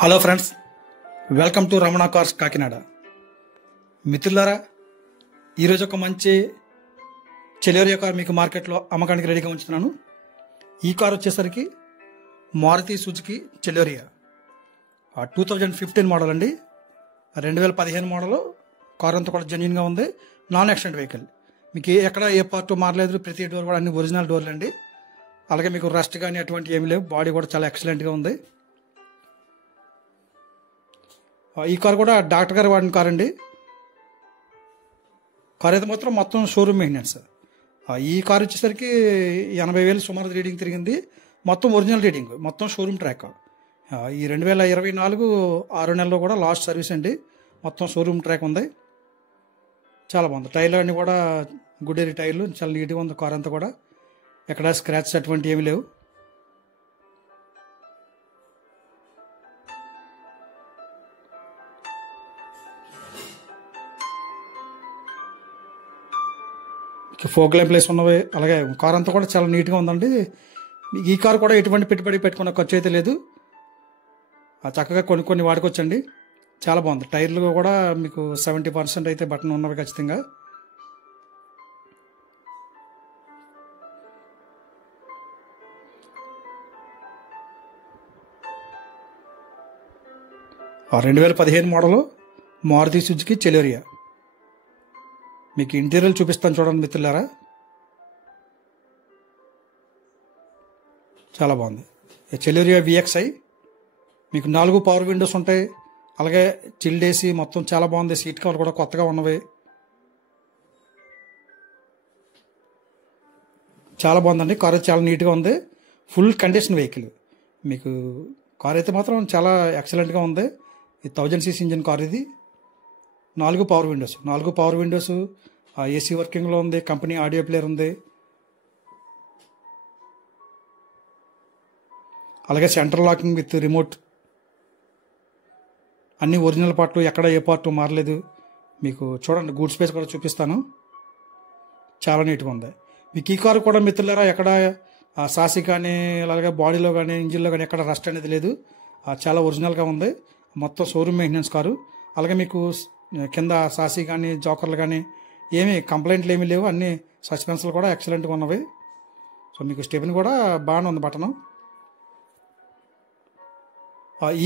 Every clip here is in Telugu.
Hello friends, welcome to Ramana cars Kakinada. మిత్రులారా, ఈరోజు ఒక మంచి చెలోరియా కార్ మీకు మార్కెట్లో అమ్మకానికి రెడీగా ఉంచుతున్నాను. ఈ కార్ వచ్చేసరికి మారుతి సుజుకి చెలోరియా 2015 మోడల్ అండి. 2015 మోడల్. కార్ అంతా కూడా జెన్యున్గా ఉంది. Non accident vehicle. మీకు ఎక్కడ ఏ పార్ట్ మారలేదు. ప్రతి డోర్ కూడా అన్ని ఒరిజినల్ డోర్లు అండి. అలాగే మీకు రస్ట్ కానీ అటువంటి ఏమీ లేవు. బాడీ కూడా చాలా ఎక్సలెంట్గా ఉంది. ఈ కార్ కూడా డాక్టర్ గారు వాడిన కార్ అండి. కార్ అయితే మాత్రం మొత్తం షోరూమ్ మెయింటెనెన్స్. ఈ కార్ వచ్చేసరికి 80,000 సుమారు రీడింగ్ తిరిగింది. మొత్తం ఒరిజినల్ రీడింగ్, మొత్తం షోరూమ్ ట్రాక్. ఈ 2024 6 నెలల్లో కూడా లాస్ట్ సర్వీస్ అండి. మొత్తం షోరూమ్ ట్రాక్ ఉంది. చాలా బాగుంది. టైర్లు అన్నీ కూడా గుడ్డేరి టైర్లు, చాలా నీట్గా ఉంది. కార్ అంతా కూడా ఎక్కడ స్క్రాచ్ అటువంటి ఏమీ లేవు. ఫోక్ లైన్ ప్లేస్ ఉన్నవి. అలాగే కార్ అంతా కూడా చాలా నీట్గా ఉందండి. ఈ కార్ కూడా ఎటువంటి పెట్టుబడి పెట్టుకున్న ఖర్చు అయితే లేదు. చక్కగా కొన్ని వాడుకోవచ్చండి. చాలా బాగుంది. టైర్లు కూడా మీకు 70% అయితే బటన్ ఉన్నవి ఖచ్చితంగా. ఆ 2015 మోడలు మారుతి సుజుకి చెలోరియా. మీకు ఇంటీరియర్ చూపిస్తాను చూడండి మిత్రులారా. చాలా బాగుంది. చెలోరియా VXi. మీకు 4 పవర్ విండోస్ ఉంటాయి. అలాగే చిల్డ్ ఏసీ మొత్తం చాలా బాగుంది. సీట్ కవర్ కూడా కొత్తగా ఉన్నవి. చాలా బాగుందండి. కార్ అయితే చాలా నీట్గా ఉంది. Full condition vehicle. మీకు కార్ అయితే మాత్రం చాలా ఎక్సలెంట్గా ఉంది. ఇది 1000cc ఇంజిన్ కార్. ఇది 4 పవర్ విండోస్. ఏసీ వర్కింగ్లో ఉంది. కంపెనీ ఆడియో ప్లేయర్ ఉంది. అలాగే సెంట్రల్ లాకింగ్ విత్ రిమోట్. అన్ని ఒరిజినల్ పార్ట్లు, ఎక్కడ ఏ పార్ట్ మారలేదు. మీకు చూడండి, గూడ్ స్పేస్ కూడా చూపిస్తాను. చాలా నీట్గా ఉంది. మీకు ఈ కారు కూడా మిత్రులారా ఎక్కడ సాసి కానీ అలాగే బాడీలో కానీ ఇంజిన్లో కానీ ఎక్కడ రస్ట్ అనేది లేదు. చాలా ఒరిజినల్గా ఉంది. మొత్తం షోరూమ్ మెయింటెనెన్స్ కారు. అలాగే మీకు కింద సాసి కానీ జోకర్లు కానీ ఏమీ కంప్లైంట్లు ఏమీ లేవు. అన్ని సస్పెన్షన్లు కూడా ఎక్సలెంట్గా ఉన్నవి. సో మీకు స్టెప్ని కూడా బాగానే ఉంది బటను.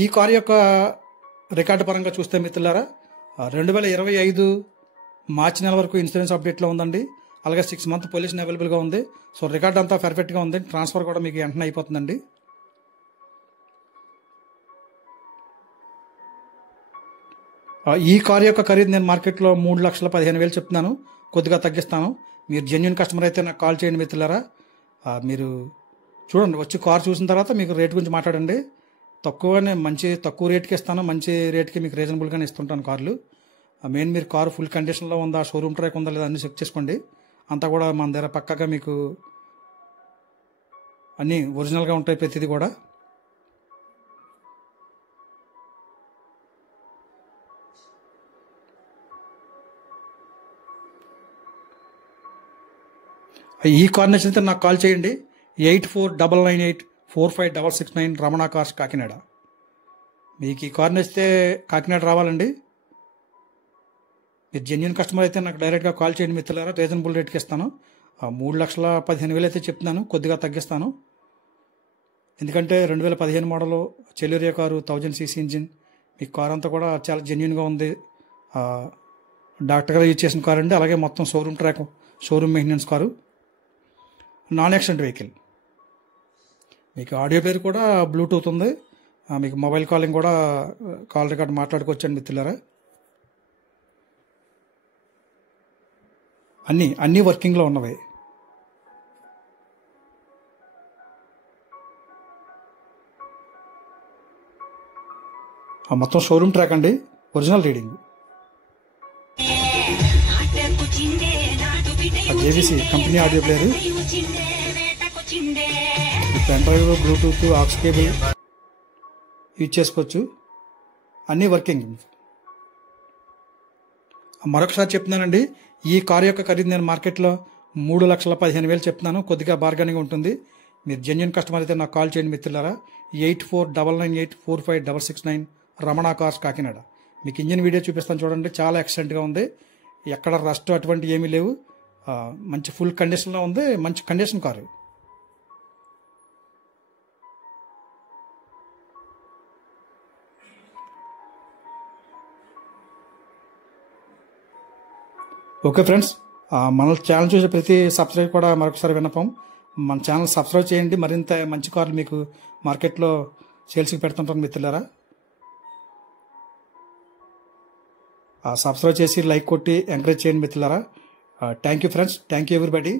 ఈ కారు యొక్క రికార్డు పరంగా చూస్తే మిత్రులారా 2025 మార్చి నెల వరకు ఇన్సూరెన్స్ అప్డేట్లో ఉందండి. అలాగే 6 మంత్ పొల్యూషన్ అవైలబుల్గా ఉంది. సో రికార్డ్ అంతా పర్ఫెక్ట్గా ఉంది. ట్రాన్స్ఫర్ కూడా మీకు వెంటనే అయిపోతుందండి. ఈ కార్ యొక్క ఖరీదు నేను మార్కెట్లో 3,15,000 చెప్తున్నాను. కొద్దిగా తగ్గిస్తాను. మీరు జెన్యున్ కస్టమర్ అయితే నాకు కాల్ చేయండి మిత్రులారా. మీరు చూడండి, వచ్చి కార్ చూసిన తర్వాత మీకు రేట్ గురించి మాట్లాడండి. తక్కువ రేట్కి ఇస్తాను. మంచి రేట్కి మీకు రీజనబుల్గానే ఇస్తుంటాను కార్లు. మెయిన్ మీరు కారు ఫుల్ కండిషన్లో ఉందా, షోరూమ్ ట్రాక్ ఉందా లేదా అన్నీ చెక్ చేసుకోండి. అంతా కూడా మన దగ్గర పక్కాగా మీకు అన్నీ ఒరిజినల్గా ఉంటాయి ప్రతిదీ కూడా. ఈ కార్ నచ్చితే నాకు కాల్ చేయండి. 8499845669 రమణ కార్స్ కాకినాడ. మీకు ఈ కార్ నచ్చితే కాకినాడ రావాలండి. మీరు జెన్యున్ కస్టమర్ అయితే నాకు డైరెక్ట్గా కాల్ చేయండి మిత్రులారా. రీజనబుల్ రేట్కి ఇస్తాను. 3,15,000 అయితే చెప్తున్నాను. కొద్దిగా తగ్గిస్తాను. ఎందుకంటే 2015 మోడలు చెలోరియా కారు, 1000cc ఇంజిన్. మీ కార్ అంతా కూడా చాలా జెన్యున్గా ఉంది. డాక్టర్ గారు యూజ్ చేసిన కార్ అండి. అలాగే మొత్తం showroom track, showroom maintenance car. Non accident vehicle. మీకు ఆడియో ప్లేయర్ కూడా బ్లూటూత్ ఉంది. మీకు మొబైల్ కాలింగ్ కూడా కాల్ రికార్డ్ మాట్లాడుకోవచ్చండి మిత్రులారా. అన్నీ వర్కింగ్లో ఉన్నవి. మొత్తం షోరూమ్ ట్రాక్ అండి. Original reading. JVC company audio player. Pen drive, Bluetooth, aux cable use చేసుకోవచ్చు. అన్నీ వర్కింగ్. మరొకసారి చెప్తున్నానండి, ఈ కారు యొక్క ఖరీదు నేను మార్కెట్లో 3,15,000 చెప్తున్నాను. కొద్దిగా బార్గెనింగ్ ఉంటుంది. మీరు జెన్యున్ కస్టమర్ అయితే నాకు కాల్ చేయండి మిత్రులారా. 8499845669 రమణ కార్స్ కాకినాడ. మీకు ఇంజిన్ వీడియో చూపిస్తాను చూడండి, చాలా ఎక్సలెంట్గా ఉంది. ఎక్కడ రస్ట్ అటువంటి ఏమీ లేవు. మంచి ఫుల్ కండిషన్లో ఉంది, మంచి కండిషన్ కారు. ఓకే ఫ్రెండ్స్, మన ఛానల్ చూసే ప్రతి సబ్స్క్రైబ్ కూడా మరొకసారి విన్నపం, మన ఛానల్ సబ్స్క్రైబ్ చేయండి. మరింత మంచి కార్లు మీకు మార్కెట్లో సేల్స్కి పెడుతుంటాను మిత్రులారా. సబ్స్క్రైబ్ చేసి లైక్ కొట్టి ఎంకరేజ్ చేయండి మిత్రులారా. Thank you friends, thank you everybody.